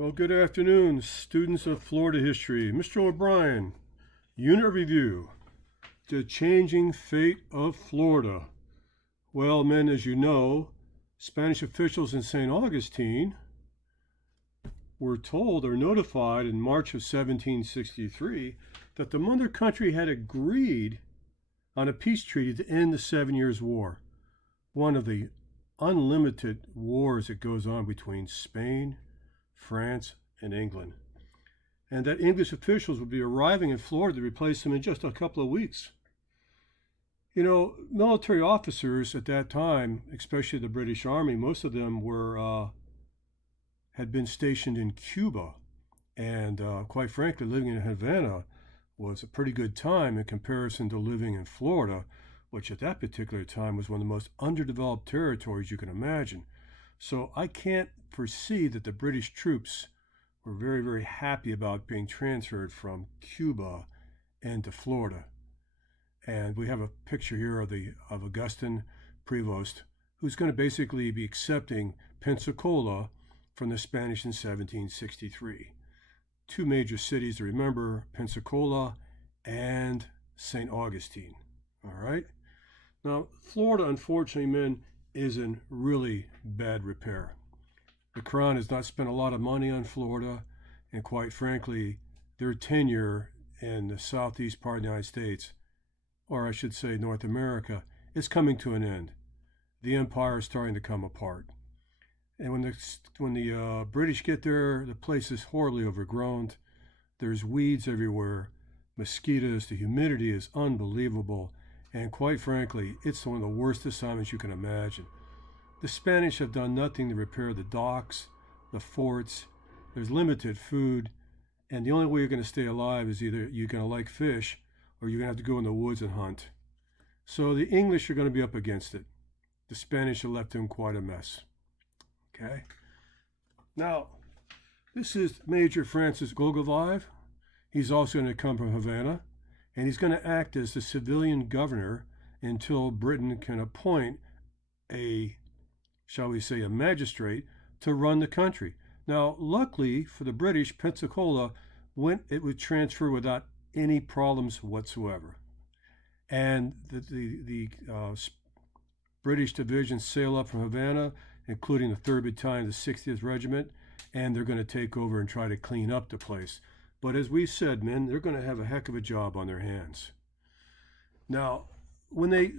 Well, good afternoon, students of Florida history. Mr. O'Brien, unit review. The changing fate of Florida. Well, men, as you know, Spanish officials in St. Augustine were told or notified in March of 1763 that the mother country had agreed on a peace treaty to end the 7 Years' War, one of the unlimited wars that goes on between Spain, France, and England, and that English officials would be arriving in Florida to replace them in just a couple of weeks. You know, military officers at that time, especially the British Army, most of them had been stationed in Cuba, and quite frankly, living in Havana was a pretty good time in comparison to living in Florida, which at that particular time was one of the most underdeveloped territories you can imagine. So I can't foresee that the British troops were very, very happy about being transferred from Cuba into Florida. And we have a picture here of Augustine Prevost, who's going to basically be accepting Pensacola from the Spanish in 1763. Two major cities to remember, Pensacola and St. Augustine. All right? Now, Florida, unfortunately, men, is in really bad repair. The Crown has not spent a lot of money on Florida, and quite frankly, their tenure in the southeast part of the United States, or I should say North America, is coming to an end. The empire is starting to come apart. And when the British get there, the place is horribly overgrown. There's weeds everywhere, mosquitoes, the humidity is unbelievable, and quite frankly, it's one of the worst assignments you can imagine. The Spanish have done nothing to repair the docks, the forts. There's limited food, and the only way you're going to stay alive is either you're going to like fish or you're going to have to go in the woods and hunt. So the English are going to be up against it. The Spanish have left them quite a mess. Okay? Now, this is Major Francis Gogovive. He's also going to come from Havana, and he's going to act as the civilian governor until Britain can appoint a, shall we say, a magistrate to run the country. Now, luckily for the British, Pensacola it would transfer without any problems whatsoever. And the British divisions sail up from Havana, including the 3rd Battalion, the 60th Regiment, and they're going to take over and try to clean up the place. But as we said, men, they're going to have a heck of a job on their hands. Now, when they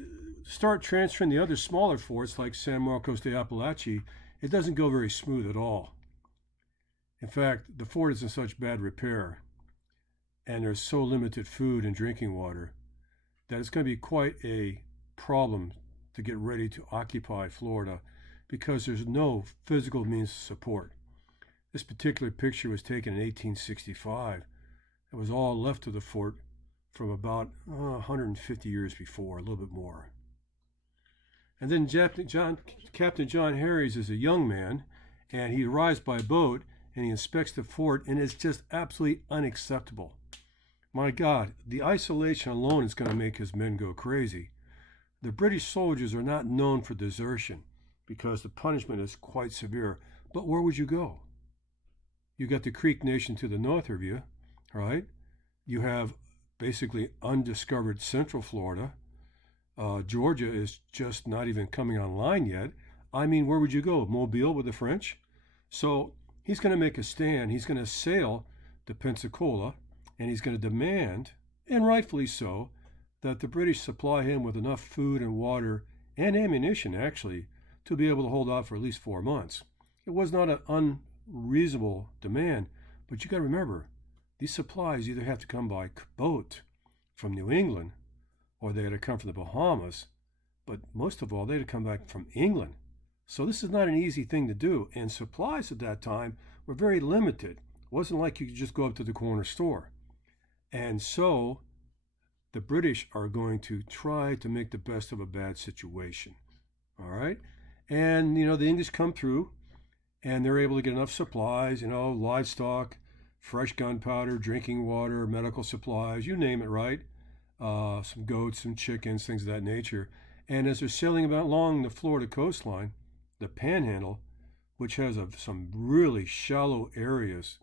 start transferring the other smaller forts like San Marcos de Apalache, it doesn't go very smooth at all. In fact, the fort is in such bad repair, and there's so limited food and drinking water, that it's going to be quite a problem to get ready to occupy Florida because there's no physical means of support. This particular picture was taken in 1865. It was all left of the fort from about 150 years before, a little bit more. And then Captain John Harries is a young man, and he arrives by boat, and he inspects the fort, and it's just absolutely unacceptable. My God, the isolation alone is going to make his men go crazy. The British soldiers are not known for desertion because the punishment is quite severe. But where would you go? You got the Creek Nation to the north of you, right? You have basically undiscovered Central Florida. Georgia is just not even coming online yet. I mean, where would you go? Mobile with the French? So he's going to make a stand. He's going to sail to Pensacola, and he's going to demand, and rightfully so, that the British supply him with enough food and water and ammunition, actually, to be able to hold out for at least 4 months. It was not an unreasonable demand, but you got to remember, these supplies either have to come by boat from New England, or they had to come from the Bahamas, but most of all, they had to come back from England. So this is not an easy thing to do, and supplies at that time were very limited. It wasn't like you could just go up to the corner store. And so the British are going to try to make the best of a bad situation. All right? And, the English come through, and they're able to get enough supplies, livestock, fresh gunpowder, drinking water, medical supplies, you name it, right? Some goats, some chickens, things of that nature. And as they're sailing about along the Florida coastline, the Panhandle, which has some really shallow areas.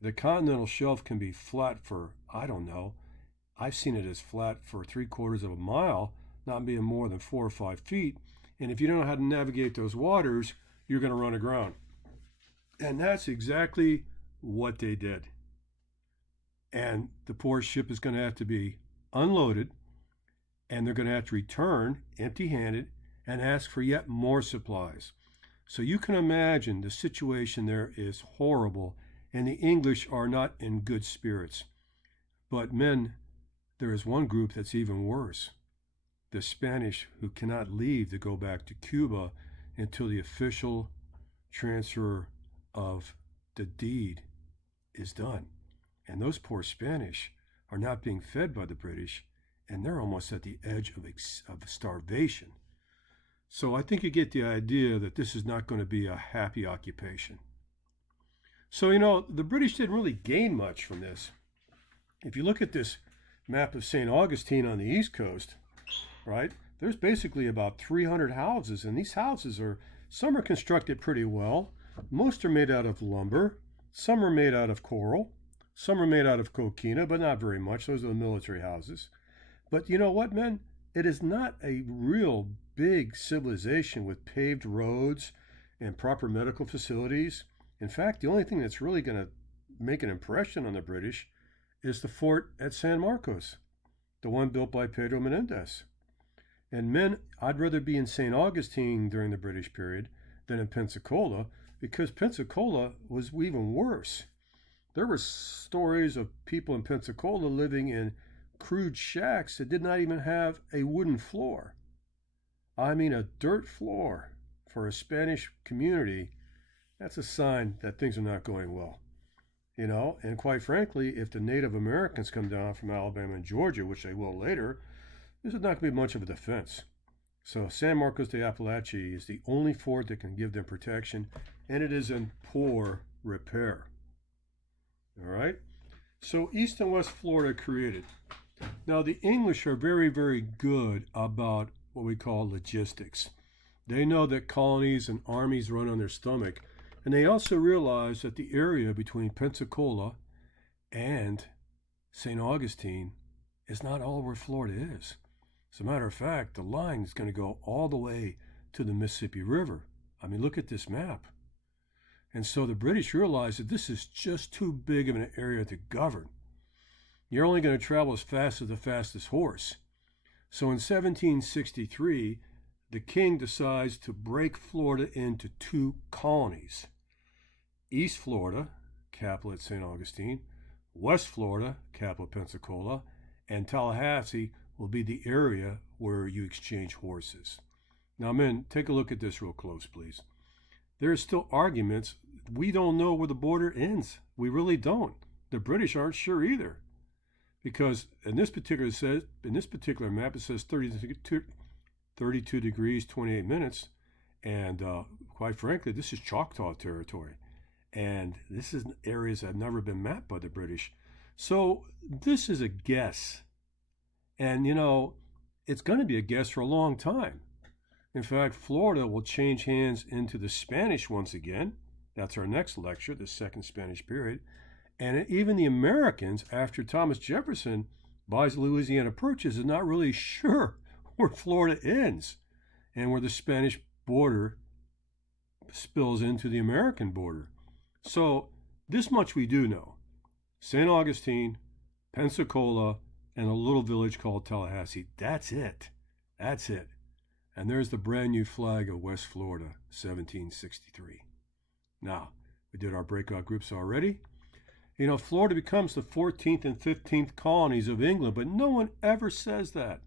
The continental shelf can be flat for, I don't know, I've seen it as flat for 3/4 of a mile, not being more than 4 or 5 feet. And if you don't know how to navigate those waters, you're going to run aground. And that's exactly what they did. And the poor ship is going to have to be unloaded, and they're going to have to return empty-handed and ask for yet more supplies. So you can imagine the situation there is horrible, and the English are not in good spirits. But men, there is one group that's even worse. The Spanish, who cannot leave to go back to Cuba until the official transfer of the deed is done. And those poor Spanish are not being fed by the British, and they're almost at the edge of starvation. So I think you get the idea that this is not going to be a happy occupation. So, the British didn't really gain much from this. If you look at this map of St. Augustine on the East Coast, right, there's basically about 300 houses, and these houses some are constructed pretty well. Most are made out of lumber. Some are made out of coral. Some are made out of coquina, but not very much. Those are the military houses. But you know what, men? It is not a real big civilization with paved roads and proper medical facilities. In fact, the only thing that's really going to make an impression on the British is the fort at San Marcos, the one built by Pedro Menendez. And men, I'd rather be in St. Augustine during the British period than in Pensacola, because Pensacola was even worse. There were stories of people in Pensacola living in crude shacks that did not even have a wooden floor. I mean, a dirt floor for a Spanish community. That's a sign that things are not going well. And quite frankly, if the Native Americans come down from Alabama and Georgia, which they will later, this is not going to be much of a defense. So San Marcos de Apalache is the only fort that can give them protection, and it is in poor repair. All right? So East and West Florida created. Now, the English are very, very good about what we call logistics. They know that colonies and armies run on their stomach, and they also realize that the area between Pensacola and St. Augustine is not all where Florida is. As a matter of fact, the line is going to go all the way to the Mississippi River. I mean, look at this map. And so the British realize that this is just too big of an area to govern. You're only going to travel as fast as the fastest horse. So in 1763, the king decides to break Florida into 2 colonies. East Florida, capital at St. Augustine, West Florida, capital at Pensacola, and Tallahassee will be the area where you exchange horses. Now, men, take a look at this real close, please. There are still arguments. We don't know where the border ends. We really don't. The British aren't sure either. Because in this particular map, it says 32 degrees, 28 minutes. And quite frankly, this is Choctaw territory. And this is areas that have never been mapped by the British. So this is a guess. And, it's going to be a guess for a long time. In fact, Florida will change hands into the Spanish once again. That's our next lecture, the Second Spanish Period. And even the Americans, after Thomas Jefferson buys Louisiana Purchase, is not really sure where Florida ends and where the Spanish border spills into the American border. So this much we do know. St. Augustine, Pensacola, and a little village called Tallahassee. That's it. That's it. And there's the brand new flag of West Florida, 1763. Now, we did our breakout groups already. Florida becomes the 14th and 15th colonies of England, but no one ever says that.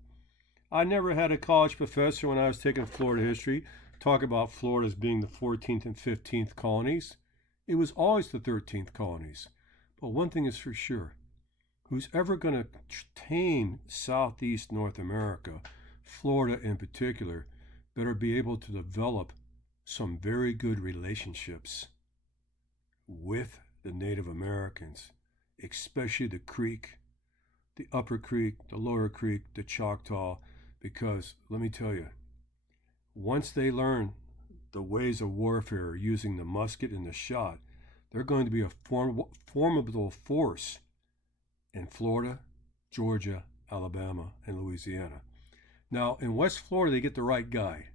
I never had a college professor when I was taking Florida history talk about Florida as being the 14th and 15th colonies. It was always the 13th colonies. But one thing is for sure. Who's ever going to tame Southeast North America, Florida in particular, better be able to develop some very good relationships with the Native Americans, especially the Creek, the Upper Creek, the Lower Creek, the Choctaw, because let me tell you, once they learn the ways of warfare using the musket and the shot, they're going to be a formidable force in Florida, Georgia, Alabama, and Louisiana. Now, in West Florida, they get the right guy.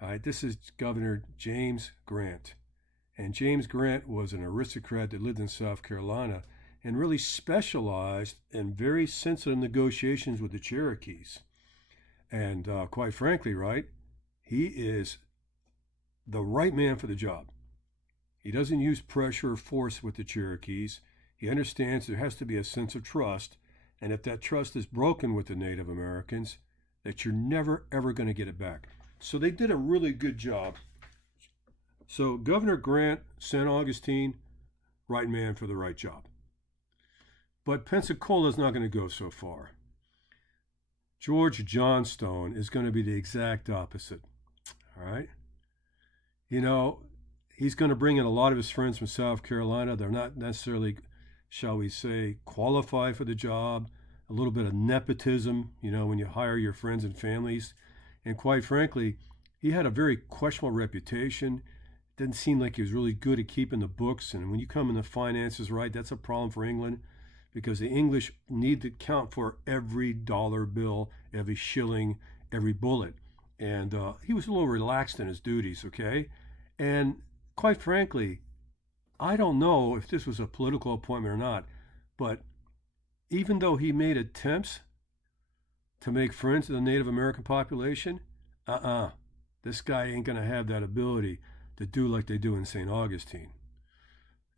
All right, this is Governor James Grant. And James Grant was an aristocrat that lived in South Carolina and really specialized in very sensitive negotiations with the Cherokees. And quite frankly, right, he is the right man for the job. He doesn't use pressure or force with the Cherokees. He understands there has to be a sense of trust. And if that trust is broken with the Native Americans, that you're never, ever going to get it back. So they did a really good job. So Governor Grant, St. Augustine, right man for the right job. But Pensacola is not going to go so far. George Johnstone is going to be the exact opposite. All right? You know, he's going to bring in a lot of his friends from South Carolina. They're not necessarily, shall we say, qualified for the job. A little bit of nepotism, you know, when you hire your friends and families. And quite frankly, he had a very questionable reputation. It didn't seem like he was really good at keeping the books. And when you come in the finances right, that's a problem for England, because the English need to count for every dollar bill, every shilling, every bullet. And he was a little relaxed in his duties, okay? And quite frankly, I don't know if this was a political appointment or not, but even though he made attempts to make friends with the Native American population, this guy ain't going to have that ability to do like they do in St. Augustine.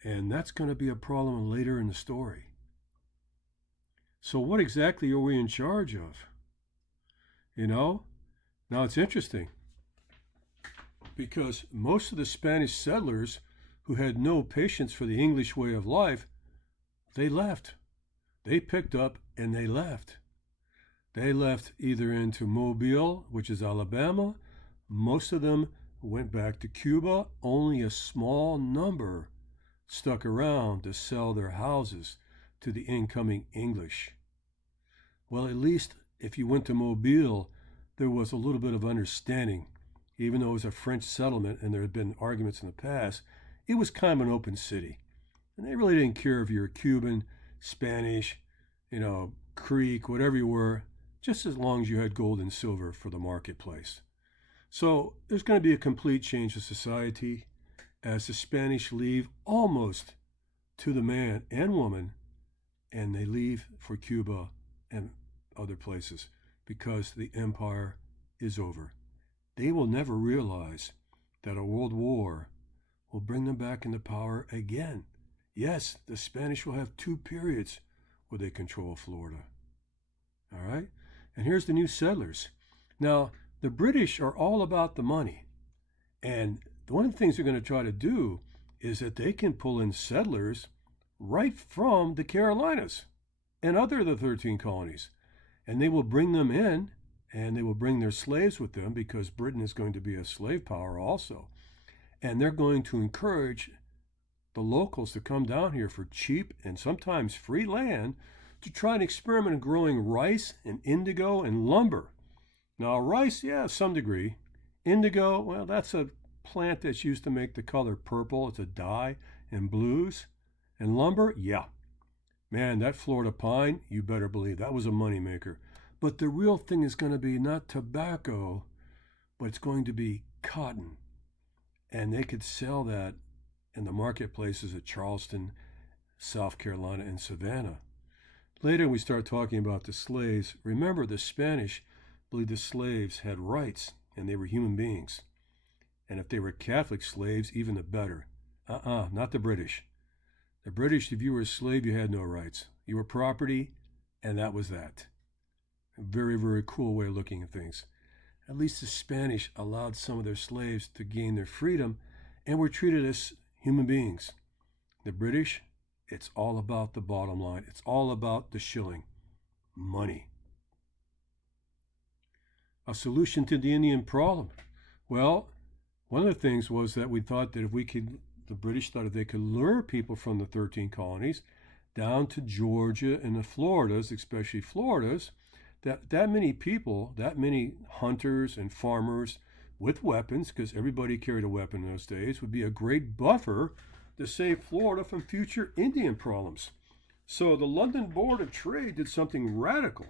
And that's going to be a problem later in the story. So what exactly are we in charge of? You know? Now it's interesting, because most of the Spanish settlers who had no patience for the English way of life, they left. They picked up and they left. They left either into Mobile, which is Alabama. Most of them went back to Cuba. Only a small number stuck around to sell their houses to the incoming English. Well, at least if you went to Mobile, there was a little bit of understanding. Even though it was a French settlement and there had been arguments in the past, it was kind of an open city. And they really didn't care if you were Cuban, Spanish, Creek, whatever you were, just as long as you had gold and silver for the marketplace. So there's going to be a complete change of society as the Spanish leave almost to the man and woman, and they leave for Cuba and other places because the empire is over. They will never realize that a world war will bring them back into power again. Yes, the Spanish will have 2 periods where they control Florida. All right? And here's the new settlers. Now, the British are all about the money. And one of the things they're going to try to do is that they can pull in settlers right from the Carolinas and other of the 13 colonies. And they will bring them in, and they will bring their slaves with them, because Britain is going to be a slave power also. And they're going to encourage the locals to come down here for cheap and sometimes free land to try and experiment in growing rice and indigo and lumber. Now, rice, yeah, to some degree. Indigo, well, that's a plant that's used to make the color purple. It's a dye, and blues. And lumber, yeah. Man, that Florida pine, you better believe that was a moneymaker. But the real thing is going to be not tobacco, but it's going to be cotton. And they could sell that in the marketplaces at Charleston, South Carolina, and Savannah. Later, we start talking about the slaves. Remember, the Spanish believed the slaves had rights, and they were human beings. And if they were Catholic slaves, even the better. Not the British. The British, if you were a slave, you had no rights. You were property, and that was that. A very, very cool way of looking at things. At least the Spanish allowed some of their slaves to gain their freedom and were treated as human beings. The British, it's all about the bottom line. It's all about the shilling. Money. A solution to the Indian problem. Well, one of the things was that we thought that the British thought if they could lure people from the 13 colonies down to Georgia and the Floridas, especially Floridas, that many people, that many hunters and farmers with weapons, because everybody carried a weapon in those days, would be a great buffer to save Florida from future Indian problems. So the London Board of Trade did something radical.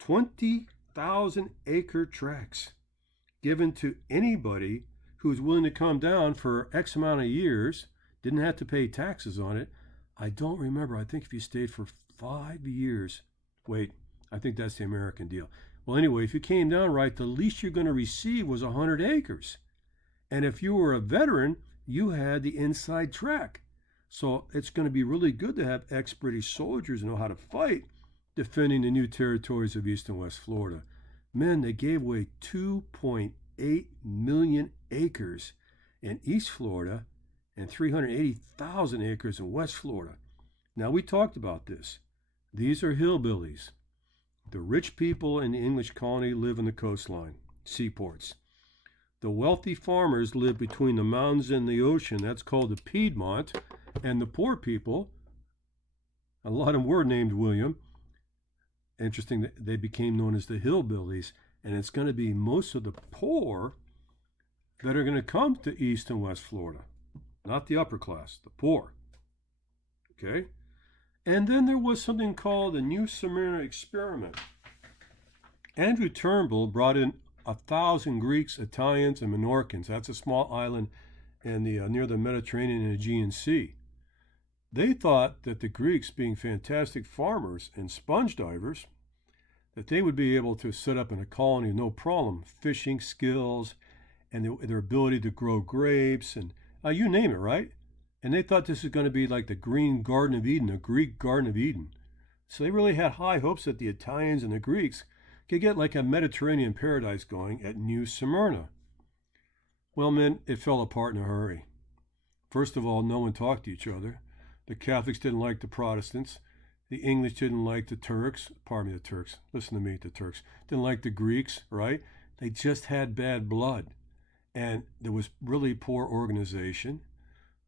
20,000-acre tracts given to anybody who was willing to come down for X amount of years, didn't have to pay taxes on it. I don't remember. I think if you stayed for 5 years, wait, I think that's the American deal. Well, anyway, if you came down right, the least you're going to receive was 100 acres. And if you were a veteran, you had the inside track. So it's going to be really good to have ex-British soldiers who know how to fight, defending the new territories of East and West Florida. Men, they gave away 2.8 million acres in East Florida and 380,000 acres in West Florida. Now, we talked about this. These are hillbillies. The rich people in the English colony live in the coastline, seaports. The wealthy farmers live between the mountains and the ocean. That's called the Piedmont. And the poor people, a lot of them were named William. Interesting that they became known as the hillbillies. And it's going to be most of the poor that are going to come to East and West Florida. Not the upper class, the poor. Okay? And then there was something called the New Smyrna Experiment. Andrew Turnbull brought in 1,000 Greeks, Italians, and Menorcans. That's a small island in the near the Mediterranean and Aegean Sea. They thought that the Greeks, being fantastic farmers and sponge divers, that they would be able to set up in a colony no problem, fishing skills and their ability to grow grapes and you name it, right? And they thought this was going to be like the Green Garden of Eden, a Greek Garden of Eden. So they really had high hopes that the Italians and the Greeks could get like a Mediterranean paradise going at New Smyrna. Well, men, it fell apart in a hurry. First of all, no one talked to each other. The Catholics didn't like the Protestants. The English didn't like the Turks. Pardon me, the Turks. Listen to me, the Turks. Didn't like the Greeks, right? They just had bad blood. And there was really poor organization.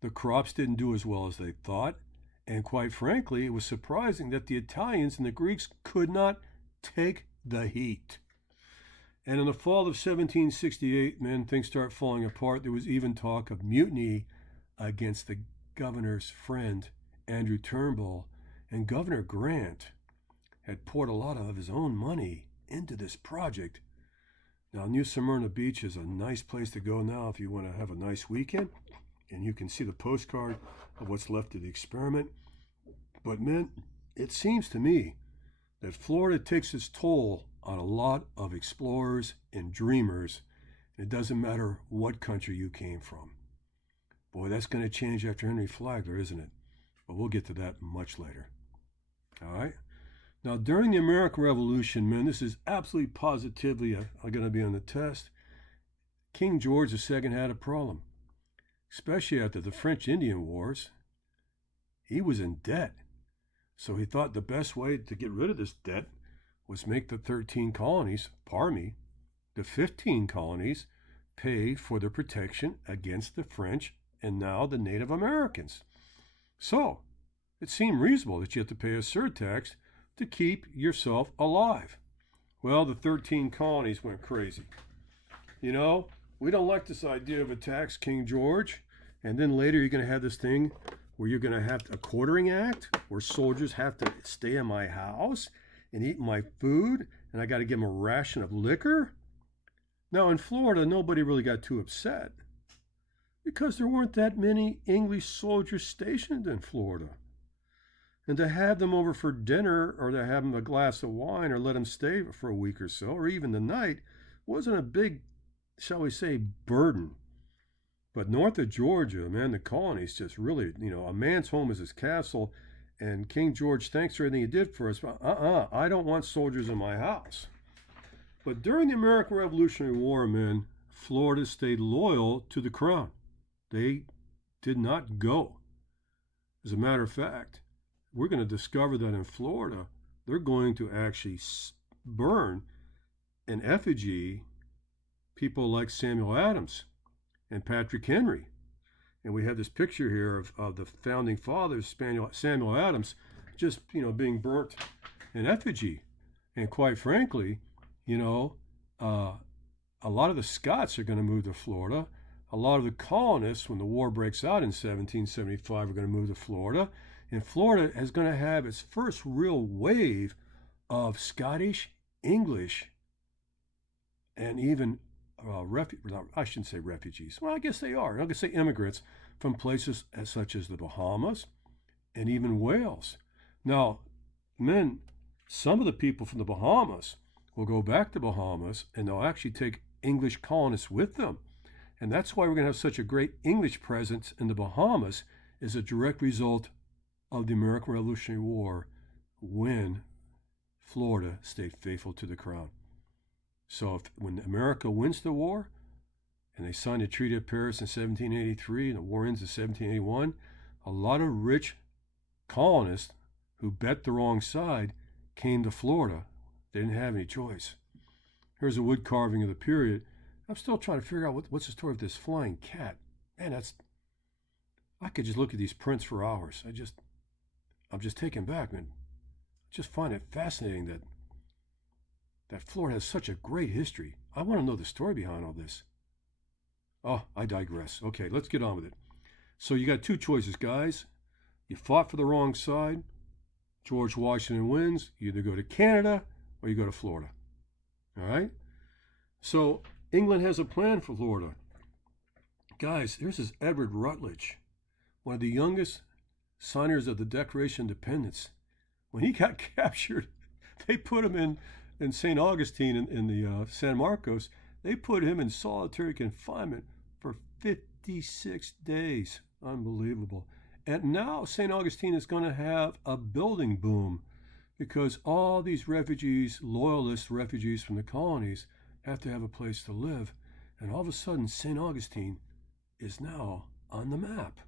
The crops didn't do as well as they thought. And quite frankly, it was surprising that the Italians and the Greeks could not take the heat. And in the fall of 1768, men, things start falling apart. There was even talk of mutiny against the governor's friend, Andrew Turnbull. And Governor Grant had poured a lot of his own money into this project. Now, New Smyrna Beach is a nice place to go now if you want to have a nice weekend. And you can see the postcard of what's left of the experiment. But, men, it seems to me that Florida takes its toll on a lot of explorers and dreamers. And it doesn't matter what country you came from. Boy, that's going to change after Henry Flagler, isn't it? But we'll get to that much later. All right? Now, during the American Revolution, men, this is absolutely positively going to be on the test. King George II had a problem, especially after the French Indian Wars. He was in debt. So he thought the best way to get rid of this debt was make the 13 colonies, the 15 colonies, pay for their protection against the French and now the Native Americans. So it seemed reasonable that you have to pay a surtax to keep yourself alive. Well, the 13 colonies went crazy. You know, we don't like this idea of a tax, King George. And then later you're going to have this thing where you're going to have a quartering act where soldiers have to stay in my house and eat my food, and I got to give them a ration of liquor. Now, in Florida, nobody really got too upset because there weren't that many English soldiers stationed in Florida. And to have them over for dinner or to have them a glass of wine or let them stay for a week or so or even the night wasn't a big, shall we say, burden. But north of Georgia, man, the colonies just really, a man's home is his castle. And King George, thanks for everything he did for us, but I don't want soldiers in my house. But during the American Revolutionary War, man, Florida stayed loyal to the crown. They did not go. As a matter of fact, we're going to discover that in Florida, they're going to actually burn in effigy people like Samuel Adams and Patrick Henry. And we have this picture here of the founding fathers, Samuel Adams, just, being burnt in effigy. And quite frankly, a lot of the Scots are going to move to Florida. A lot of the colonists, when the war breaks out in 1775, are going to move to Florida. And Florida is going to have its first real wave of Scottish, English, and even I shouldn't say refugees. Well, I guess they are. I'm going to say immigrants from places such as the Bahamas and even Wales. Now, some of the people from the Bahamas will go back to Bahamas, and they'll actually take English colonists with them. And that's why we're going to have such a great English presence in the Bahamas, is a direct result of the American Revolutionary War, when Florida stayed faithful to the crown. So when America wins the war, and they signed the Treaty of Paris in 1783, and the war ends in 1781, a lot of rich colonists who bet the wrong side came to Florida. They didn't have any choice. Here's a wood carving of the period. I'm still trying to figure out what's the story of this flying cat. Man, I could just look at these prints for hours. I'm just taken back, man. I just find it fascinating that Florida has such a great history. I want to know the story behind all this. Oh, I digress. Okay, let's get on with it. So you got two choices, guys. You fought for the wrong side. George Washington wins. You either go to Canada or you go to Florida. All right? So England has a plan for Florida. Guys, here's this Edward Rutledge, one of the youngest signers of the Declaration of Independence. When he got captured, they put him in St. Augustine in the San Marcos. They put him in solitary confinement for 56 days. Unbelievable. And now St. Augustine is going to have a building boom, because all these refugees, loyalist refugees from the colonies, have to have a place to live. And all of a sudden, St. Augustine is now on the map.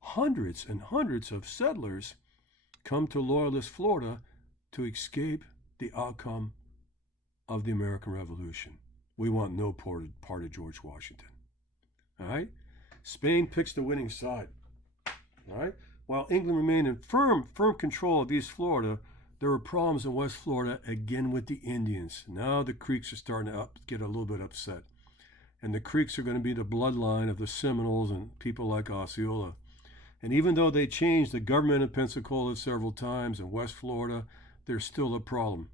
Hundreds and hundreds of settlers come to loyalist Florida to escape the outcome of the American Revolution. We want no part of George Washington. All right? Spain picks the winning side. All right? While England remained in firm control of East Florida, there were problems in West Florida again with the Indians. Now the Creeks are starting to get a little bit upset. And the Creeks are going to be the bloodline of the Seminoles and people like Osceola. And even though they changed the government in Pensacola several times in West Florida, there's still a problem.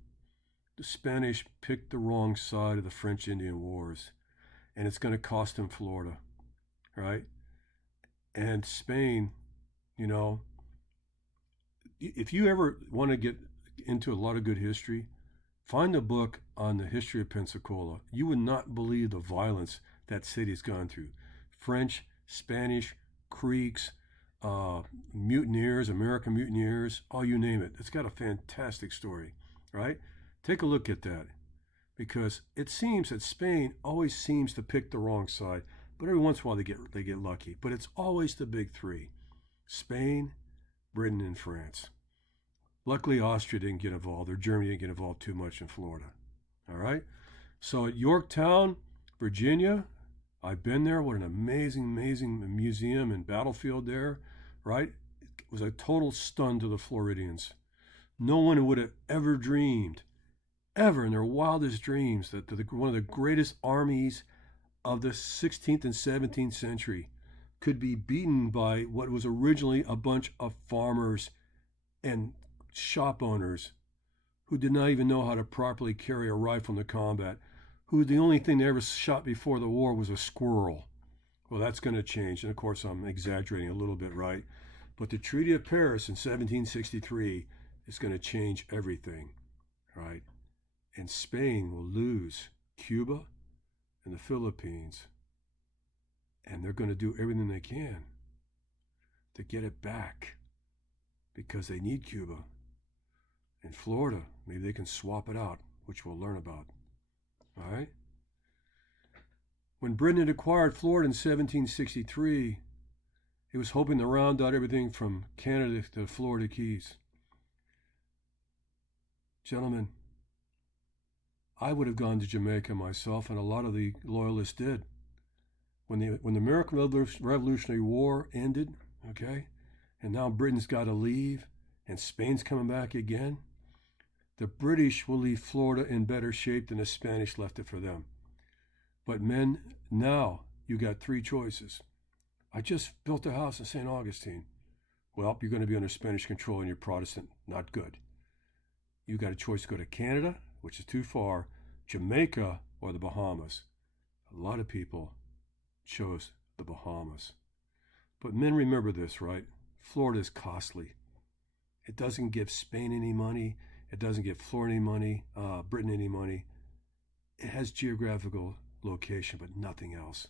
The Spanish picked the wrong side of the French Indian Wars, and it's going to cost them Florida, right? And Spain, if you ever want to get into a lot of good history, find a book on the history of Pensacola. You would not believe the violence that city's gone through. French, Spanish, Creeks, mutineers, American mutineers, you name it. It's got a fantastic story, right? Take a look at that, because it seems that Spain always seems to pick the wrong side, but every once in a while they get lucky. But it's always the big three: Spain, Britain, and France. Luckily, Austria didn't get involved, or Germany didn't get involved too much in Florida. All right? So at Yorktown, Virginia, I've been there. What an amazing, amazing museum and battlefield there, right? It was a total stun to the Floridians. No one would have ever dreamed, ever in their wildest dreams, that one of the greatest armies of the 16th and 17th century could be beaten by what was originally a bunch of farmers and shop owners who did not even know how to properly carry a rifle into combat, who the only thing they ever shot before the war was a squirrel. Well, that's going to change. And of course, I'm exaggerating a little bit, right? But the Treaty of Paris in 1763 is going to change everything, right? And Spain will lose Cuba and the Philippines. And they're going to do everything they can to get it back, because they need Cuba. And Florida, maybe they can swap it out, which we'll learn about. All right? When Britain had acquired Florida in 1763, it was hoping to round out everything from Canada to the Florida Keys. Gentlemen, I would have gone to Jamaica myself, and a lot of the loyalists did. When the American Revolutionary War ended, okay, and now Britain's got to leave, and Spain's coming back again, the British will leave Florida in better shape than the Spanish left it for them. But men, now you got three choices. I just built a house in St. Augustine. Well, you're going to be under Spanish control and you're Protestant. Not good. You got a choice to go to Canada, which is too far, Jamaica, or the Bahamas. A lot of people chose the Bahamas. But men, remember this, right? Florida is costly. It doesn't give Spain any money. It doesn't give Florida any money, Britain any money. It has geographical location, but nothing else.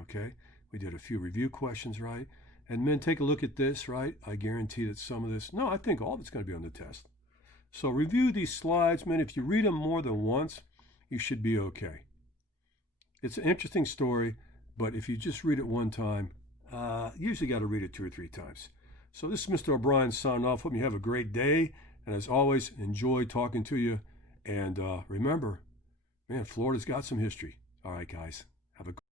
Okay? We did a few review questions, right? And men, take a look at this, right? I guarantee that some of this, no, I think all of it's going to be on the test. So review these slides, men. If you read them more than once, you should be okay. It's an interesting story, but if you just read it one time, you usually got to read it 2 or 3 times. So this is Mr. O'Brien signing off. Hope you have a great day. And as always, enjoy talking to you. And remember, man, Florida's got some history. All right, guys. Have a